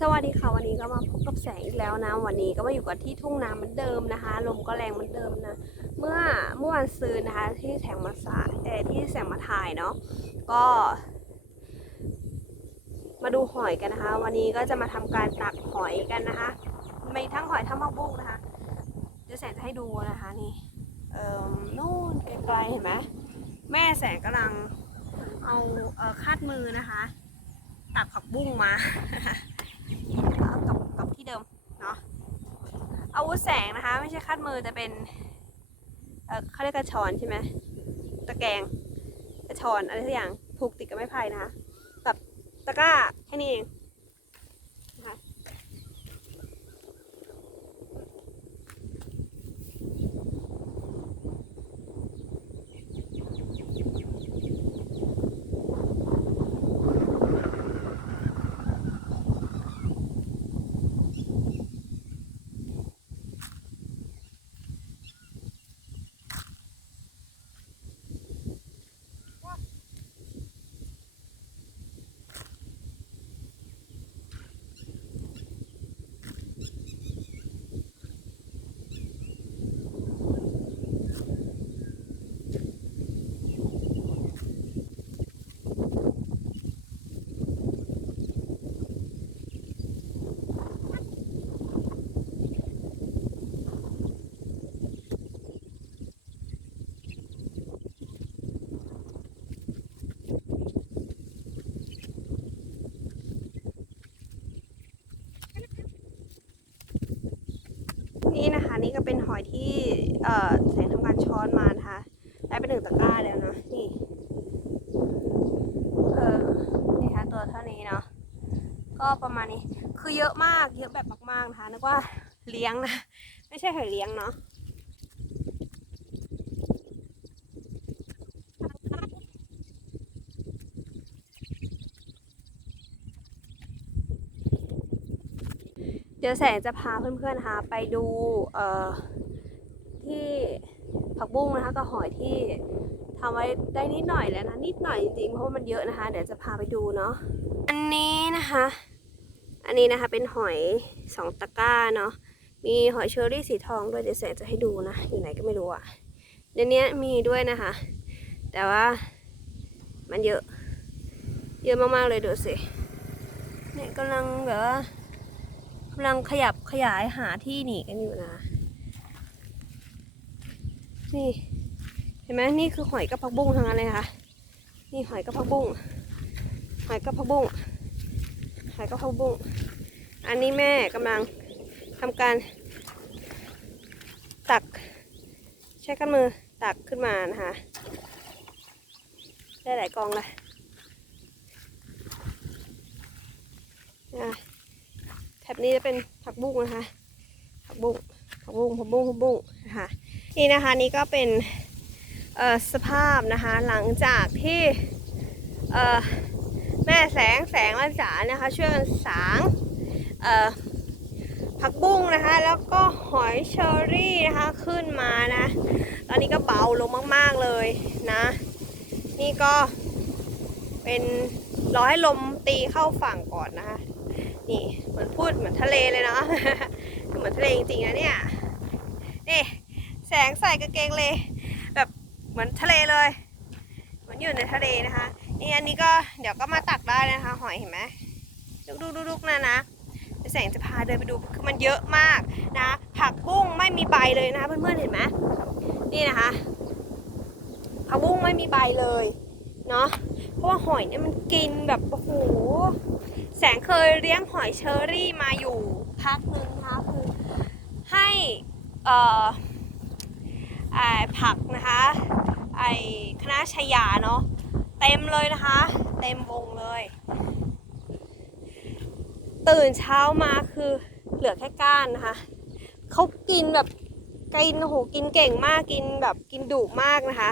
สวัสดีค่ะวันนี้ก็มาพบกับแสงอีกแล้วนะ วันนี้ก็มาอยู่กับที่ทุ่งนาเหมือนเดิมนะคะ ลมก็แรงเหมือนเดิมนะ เมื่อเมื่อวันซืนนะคะ ที่แสงมาสายเอที่แสงมาถ่ายเนาะก็ มาดูหอยกันนะคะ วันนี้ก็จะมาทำการตักหอยกันนะคะมีทั้งหอยทั้งมักบุ้งนะคะเดี๋ยวแสงจะให้ดูนะคะนี่เอ่อนู่นไกลๆเห็นไหมแม่แสงกำลังเอาเอ่อคาดมือนะคะ ตักผักบุ้งมา กับกับที่เดิมเนาะอาวุธแสงนะคะ ไม่ใช่คาดมือแต่เป็นเออเขาเรียกกระชอนใช่ไหมตะแกรงกระชอนอะไรสักอย่างผูกติดกับไม้ไผ่นะคะกับตะกร้าแค่นี้เอง นี่นะนี่ก็เป็นหอยที่เออแสงทำการช้อนมานะคะ ได้เป็นหนึ่งตะกร้าแล้วนะ นี่เออนี่ค่ะตัวเท่านี้เนาะ ก็ประมาณนี้ คือเยอะมาก เยอะแบบมากๆนะคะนึกว่าเลี้ยงนะ ไม่ใช่หอยเลี้ยงเนาะ เดี๋ยวแสงจะพาเพื่อนๆนะคะไปดูที่ผักบุ้งนะคะกับหอยที่ทำไว้ได้นิดหน่อยแล้วนะนิดหน่อยจริงๆเพราะว่ามันเยอะนะคะ เดี๋ยวจะพาไปดูเนาะอันนี้นะคะ อันนี้นะคะเป็นหอยสองตะกร้าเนาะมีหอยเชอรี่สีทองด้วยเดี๋ยวแสงจะให้ดูนะ อยู่ไหนก็ไม่รู้อะเดี๋ยวนี้มีด้วยนะคะ แต่ว่ามันเยอะ เยอะมากๆเลยดูสิเนี่ยกำลังแบบว่า กำลังขยับขยายหาที่หนีกันอยู่นะ นี่ เห็นไหมนี่คือหอยกับผักบุ้งทั้งนั้นเลยค่ะ นี่หอยกับผักบุ้ง หอยกับผักบุ้ง หอยกับผักบุ้ง อันนี้แม่กำลังทำการ ตัก ใช้กันมือตักขึ้นมานะคะ ได้หลายกองเลยอะ แถบนี้จะเป็นผักบุ้งนะคะ ผักบุ้งผักบุ้งผักบุ้งผักบุ้งนะคะนี่นะคะนี่ก็เป็นสภาพนะคะหลังจากที่แม่แสงแสงวันจ๋านะคะช่วยกันสางผักบุ้งนะคะ แล้วก็หอยเชอรี่นะคะขึ้นมานะตอนนี้ก็เบาลงมาก ๆเลยนะ นี่ก็เป็นรอให้ลมตีเข้าฝั่งก่อนนะคะ นี่เหมือนพูดเหมือนทะเลเลยเนาะเหมือนทะเลจริงๆนะเนี่ยนี่แสงใส่กางเกงเลย แบบเหมือนทะเลเลยเหมือนอยู่ในทะเลนะคะนี่อันนี้ก็เดี๋ยวก็มาตักได้นะคะ หอยเห็นไหมดุกดุกดุกดุกนะนะแสงจะพาเดินไปดูคือมันเยอะมากนะ ผักบุ้งไม่มีใบเลยนะคะเพื่อนๆเห็นไหมนี่นะคะผักบุ้งไม่มีใบเลยเนาะเพราะว่าหอยเนี่ยมันกินแบบโอ้โห สงเคยเลี้ยงหอยเชอรี่มาอยู่พักหนึ่งนะคะคือให้เออไอผักนะคะไอคณะชายาเนาะเต็มเลยนะคะ เต็มวงเลย ตื่นเช้ามาคือเหลือแค่ก้านนะคะเขากินแบบกินโอ้โหกินเก่งมากกินแบบกินดุมากนะคะ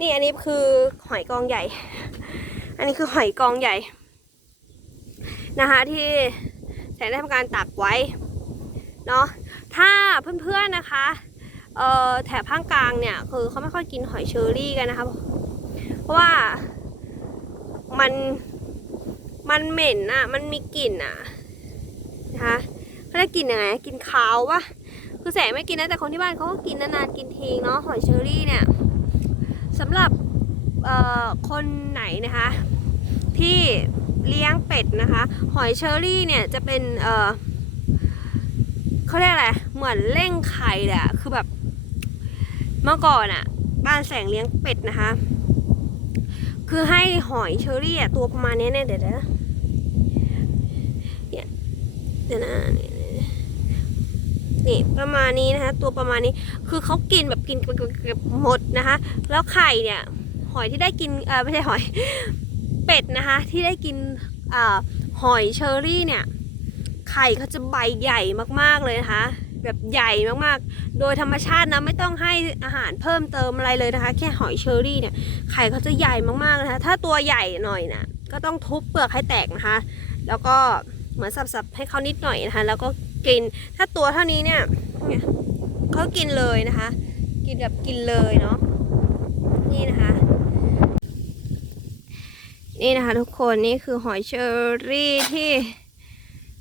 นี่อันนี้คือหอยกองใหญ่ อันนี้คือหอยกองใหญ่ นะคะที่แสงได้ทำการตักไว้เนาะถ้าเพื่อนๆนะคะเอ่อแถบภาคกลางเนี่ยคือเขาไม่ค่อยกินหอยเชอรี่กันนะคะเพราะว่ามันมันเหม็นอะมันมีกลิ่นอะนะคะเขาได้กินยังไงกินขาววะคือแสงไม่กินนะแต่คนที่บ้านเขาก็กินนานๆกินทีเนาะหอยเชอรี่เนี่ยสำหรับคนไหนนะคะ ที่ เลี้ยงเป็ดนะคะ หอยเชอรี่เนี่ยจะเป็นเออเขาเรียกอะไร เหมือนเร่งไข่แหละคือแบบเมื่อก่อนอะบ้านแสงเลี้ยงเป็ดนะคะ คือให้หอยเชอรี่อะตัวประมาณนี้เนี่ยเดี๋ยวนะเนี่ยเดี๋ยวนะนี่นี่ประมาณนี้นะคะ ตัวประมาณนี้คือเขากินแบบกินเกือบหมดนะคะ แล้วไข่เนี่ย หอยที่ได้กินเออไม่ใช่หอย เป็ดนะคะ ที่ได้กินอหอยเชอรี่เนี่ย ไข่เขาจะใบใหญ่มากๆเลยนะคะ แบบใหญ่มากๆ โดยธรรมชาตินะไม่ต้องให้อาหารเพิ่มเติมอะไรเลยนะคะ แค่หอยเชอรี่เนี่ยไข่เขาจะใหญ่มากๆนะคะ ถ้าตัวใหญ่หน่อยนะก็ต้องทุบเปลือกให้แตกนะคะ แล้วก็เหมือนสับๆให้เขานิดหน่อยนะคะ แล้วก็กินถ้าตัวเท่านี้เนี่ยเขากินเลยนะคะ กินแบบกินเลยเนาะนี่นะคะ นี่นะคะทุกคนนี่คือหอยเชอรี่ที่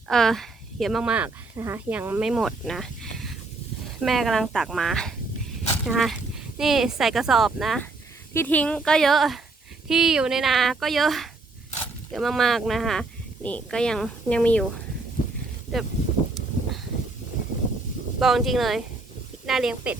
เออเยอะมากๆนะคะ ยังไม่หมดนะ แม่กำลังตักมานะคะนี่ใส่กระสอบนะ ที่ทิ้งก็เยอะที่อยู่ในนาก็เยอะเยอะมากๆนะคะ นี่ก็ยังยังมีอยู่แบบบอกจริงเลยน่าเลี้ยงเป็ด